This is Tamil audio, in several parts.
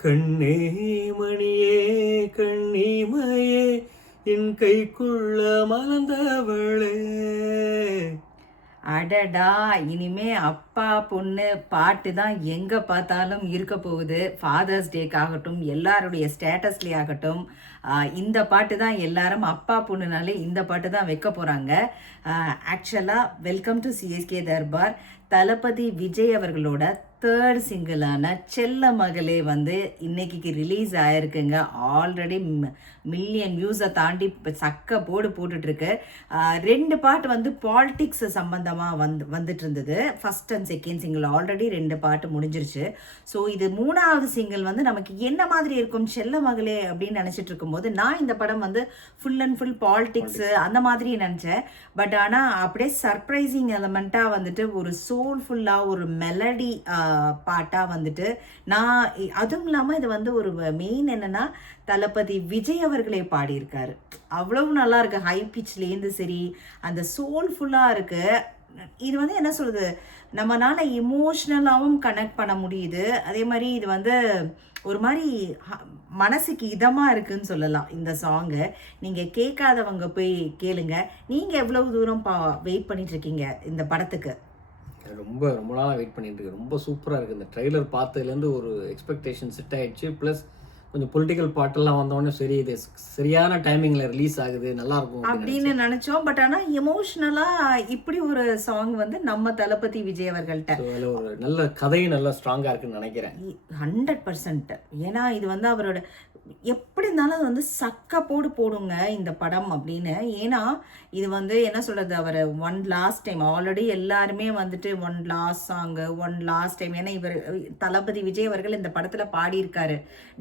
கண்ணே மணியே கண்ணிமையே என் கைக்குள்ள மலர்ந்தவளே. அடடா, இனிமே அப்பா பொண்ணு பாட்டு தான் எங்கே பார்த்தாலும் இருக்க போகுது. ஃபாதர்ஸ் டேக்காகட்டும், எல்லாருடைய ஸ்டேட்டஸ்லேயே ஆகட்டும், இந்த பாட்டு தான் எல்லாரும் அப்பா பொண்ணுனாலே இந்த பாட்டு தான் வைக்க போகிறாங்க. ஆக்சுவலாக வெல்கம் டு சிஎஸ்கே தர்பார். தளபதி விஜய் அவர்களோட தேர்ட் சிங்கிளான செல்ல மகளே வந்து இன்னைக்கு ரிலீஸ் ஆயிருக்குங்க. ஆல்ரெடி மில்லியன் வியூஸை தாண்டி சக்க போட்டுட்ருக்கு. 2 பாட்டு வந்து பாலிட்டிக்ஸ் சம்பந்தமாக வந்துட்டு இருந்தது. First and second single already 2 பாட்டு முடிஞ்சிருச்சு. ஸோ இது 3வது சிங்கிள் வந்து நமக்கு என்ன மாதிரி இருக்கும் செல்ல மகளே அப்படின்னு நினச்சிட்டு இருக்கும்போது, நான் இந்த படம் வந்து ஃபுல் அண்ட் ஃபுல் பாலிட்டிக்ஸ் அந்த மாதிரி நினச்சேன். பட் ஆனால் அப்படியே சர்ப்ரைசிங் எலமெண்ட்டாக வந்துட்டு ஒரு சோல்ஃபுல்லாக ஒரு மெலடி பாட்டாக வந்துட்டு அதுவும் இல்லாமல் இது வந்து ஒரு மெயின் என்னென்னா தளபதி விஜய் அவர்களே பாடியிருக்காரு. அவ்வளவு நல்லா இருக்கு. ஹை பிச்லேருந்து சரி, அந்த சோல்ஃபுல்லாக இருக்கு. இது வந்து என்ன சொல்றது, நம்மளால இமோஷ்னலாகவும் கனெக்ட் பண்ண முடியுது. அதே மாதிரி இது வந்து ஒரு மாதிரி மனசுக்கு இதமாக இருக்குன்னு சொல்லலாம். இந்த சாங்கு நீங்கள் கேட்காதவங்க போய் கேளுங்க. நீங்கள் எவ்வளவு தூரம் வெயிட் பண்ணிட்டு இருக்கீங்க இந்த படத்துக்கு? ரொம்ப நாளாக வெயிட் பண்ணிட்டு இருக்கேன். ரொம்ப சூப்பராக இருக்குது. இந்த ட்ரெய்லர் பார்த்ததுலேருந்து ஒரு எக்ஸ்பெக்டேஷன் செட் ஆகிடுச்சு. ப்ளஸ் கொஞ்சம் பொலிட்டிக்கல் பாட்டெல்லாம் வந்தோடனே சரி, இது சரியான டைமிங்கில் ரிலீஸ் ஆகுது, நல்லாயிருக்கும் அப்படின்னு நினச்சோம். பட் ஆனால் எமோஷ்னலாக இப்படி ஒரு சாங் வந்து நம்ம தளபதி விஜய் அவர்கள்ட்ட அதில் ஒரு நல்ல கதையும் நல்லா ஸ்ட்ராங்காக இருக்குன்னு நினைக்கிறேன். 100%. ஏன்னா இது வந்து அவரோட எப்படி இருந்தாலும் அது வந்து சக்க போடுங்க இந்த படம் அப்படின்னு. ஏன்னா இது வந்து என்ன சொல்கிறது, அவர் ஒன் லாஸ்ட் டைம் ஆல்ரெடி எல்லாருமே வந்துட்டு ஒன் லாஸ்ட் டைம். ஏன்னா இவர் தளபதி விஜய் அவர்கள் இந்த படத்தில் பாடியிருக்காரு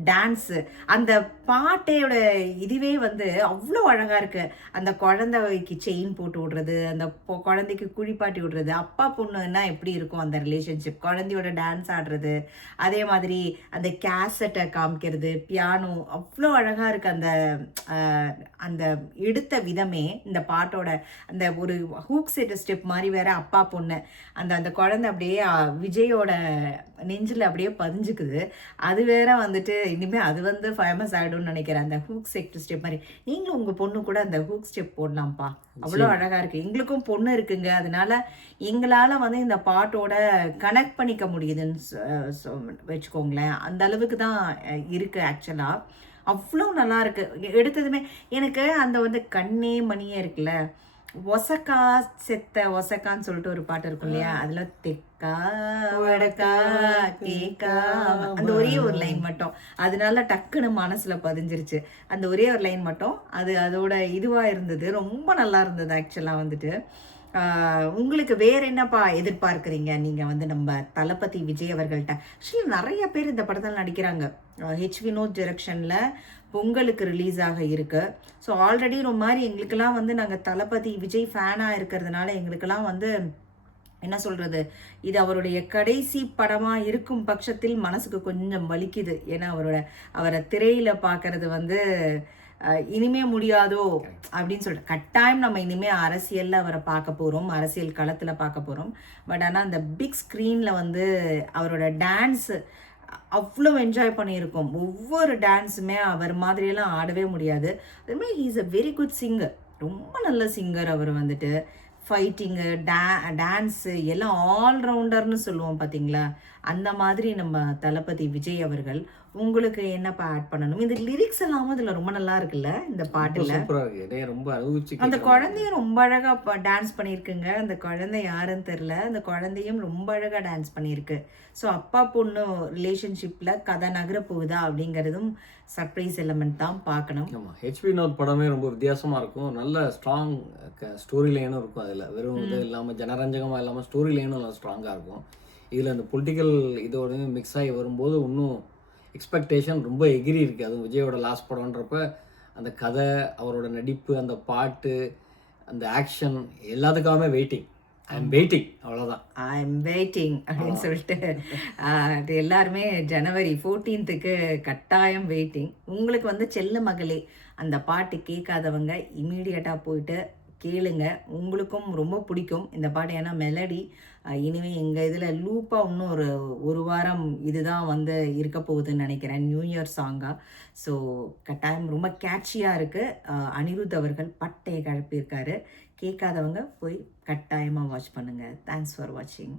டான்ஸு. அந்த பாட்டோட இதுவே வந்து அவ்வளோ அழகாக இருக்குது. அந்த குழந்தைக்கு செயின் போட்டு விடுறது, அந்த குழந்தைக்கு குழிப்பாட்டி விடுறது, அப்பா பொண்ணுன்னா எப்படி இருக்கும் அந்த ரிலேஷன்ஷிப், குழந்தையோட டான்ஸ் ஆடுறது, அதே மாதிரி அந்த கேசட்டை காமிக்கிறது, பியானோ, அவ்வளோ அழகாக இருக்குது. அந்த எடுத்த விதமே இந்த பாட்டோட அந்த ஒரு ஹூக் செட் ஸ்டெப் மாதிரி வேற அப்பா பொண்ணு அந்த குழந்தை அப்படியே விஜயோட நெஞ்சில் அப்படியே பதிஞ்சுக்குது. அது வேற வந்துட்டு இனிமேல் அது வந்து ஃபேமஸ் ஆகிடும்னு நினைக்கிறேன். அந்த ஹூக் செட் ஸ்டெப் மாதிரி நீங்களும் உங்கள் பொண்ணு கூட அந்த ஹூக் ஸ்டெப் போடலாம்ப்பா. அவ்வளோ அழகாக இருக்குது. எங்களுக்கும் பொண்ணு இருக்குங்க, அதனால எங்களால் வந்து இந்த பாட்டோட கனெக்ட் பண்ணிக்க முடியுதுன்னு வச்சுக்கோங்களேன். அந்த அளவுக்கு தான் இருக்குது. ஆக்சுவலாக அவ்வளோ நல்லா இருக்கு. எடுத்ததுமே எனக்கு அந்த வந்து கண்ணே மணியே இருக்குல்ல, ஒசக்கா செத்த ஒசக்கான்னு சொல்லிட்டு ஒரு பாட்டு இருக்கும் இல்லையா, அதுல தெக்கா வடக்கா கேக்கா அந்த ஒரே ஒரு லைன் மட்டும் அதனால டக்குன்னு மனசுல பதிஞ்சிருச்சு. அந்த ஒரே ஒரு லைன் மட்டும் அதோட இதுவா இருந்தது. ரொம்ப நல்லா இருந்தது. ஆக்சுவலா வந்துட்டு உங்களுக்கு வேற என்னப்பா எதிர்பார்க்குறீங்க நீங்கள் வந்து நம்ம தளபதி விஜய் அவர்கள்ட்ட? ஆக்சுவலி நிறைய பேர் இந்த படத்தில் நடிக்கிறாங்க. ஹெச் வினோத் டைரக்ஷனில் பொங்கலுக்கு ரிலீஸ் ஆக இருக்கு. ஸோ ஆல்ரெடி ரொம்ப மாதிரி எங்களுக்கெல்லாம் வந்து நாங்கள் தளபதி விஜய் ஃபேனாக இருக்கிறதுனால எங்களுக்கெல்லாம் வந்து என்ன சொல்கிறது, இது அவருடைய கடைசி படமாக இருக்கும் பட்சத்தில் மனசுக்கு கொஞ்சம் வலிக்குது. ஏன்னா அவரை திரையில் பார்க்கறது வந்து இனிமே முடியாதோ அப்படின்னு சொல்லிட்டு கட்டாயம் நம்ம இனிமே அரசியல்ல அவரை பார்க்க போறோம், அரசியல் களத்துல பார்க்க போறோம். பட் ஆனால் அந்த பிக் ஸ்க்ரீன்ல வந்து அவரோட டான்ஸ் அவ்வளோ என்ஜாய் பண்ணியிருக்கோம். ஒவ்வொரு டான்ஸுமே அவர் மாதிரியெல்லாம் ஆடவே முடியாது. அதுமாதிரி he is a very good singer. ரொம்ப நல்ல சிங்கர் அவர் வந்துட்டு. ஃபைட்டிங்கு, டான்ஸு எல்லாம் ஆல்ரவுண்டர்னு சொல்லுவோம் பார்த்தீங்களா, அந்த மாதிரி நம்ம தளபதி விஜய் அவர்கள். உங்களுக்கு என்னப்பா ஆட் பண்ணணும்? இந்த லிரிக்ஸ் எல்லாம் அதில் ரொம்ப நல்லா இருக்குல்ல இந்த பாட்டில். அந்த குழந்தையும் ரொம்ப அழகாக டான்ஸ் பண்ணியிருக்குங்க. அந்த குழந்தை யாருன்னு தெரில, அந்த குழந்தையும் ரொம்ப அழகாக டான்ஸ் பண்ணியிருக்கு. ஸோ அப்பா பொண்ணு ரிலேஷன்ஷிப்பில் கதை நகர போகுதா அப்படிங்கிறதும் சர்ப்ரைஸ் எலமெண்ட் தான் பார்க்கணும். ஆமாம், ஹெச் வினோத் படமே ரொம்ப வித்தியாசமாக இருக்கும். நல்ல ஸ்ட்ராங் ஸ்டோரி லைனும் இருக்கும். அதில் வெறும் இது இல்லாமல் ஜனரஞ்சகமாக இல்லாமல் ஸ்டோரி லைனும் நல்லா ஸ்ட்ராங்காக இருக்கும். இதில் அந்த பொலிட்டிக்கல் இதோடையும் மிக்ஸ் ஆகி வரும்போது இன்னும் எக்ஸ்பெக்டேஷன் ரொம்ப எகிரி இருக்குது. அதுவும் விஜயோட லாஸ்ட் படம்ன்றப்ப அந்த கதை, அவரோட நடிப்பு, அந்த பாட்டு, அந்த ஆக்ஷன் எல்லாத்துக்காகவே வெயிட்டிங். ஐ எம் வெயிட்டிங், அவ்வளோதான். ஐ எம் வெயிட்டிங் அப்படின்னு சொல்லிட்டு அது எல்லாருமே ஜனவரி 14th கட்டாயம் வெயிட்டிங். உங்களுக்கு வந்து செல்ல மகளே அந்த பாட்டு கேட்காதவங்க இமீடியட்டாக போயிட்டு கேளுங்க. உங்களுக்கும் ரொம்ப பிடிக்கும் இந்த பாட்டு. ஏன்னா மெலடி இனிமே எங்கள் இதில் லூப்பாக இன்னும் ஒரு வாரம் இதுதான் வந்து இருக்க போகுதுன்னு நினைக்கிறேன், நியூ இயர் சாங்காக. ஸோ கட்டாயம் ரொம்ப கேட்சியாக இருக்குது. அனிருத் அவர்கள் பட்டையை கிளப்பியிருக்காரு. கேட்காதவங்க போய் கட்டாயமாக வாட்ச் பண்ணுங்கள். தேங்க்ஸ் ஃபார் வாட்சிங்.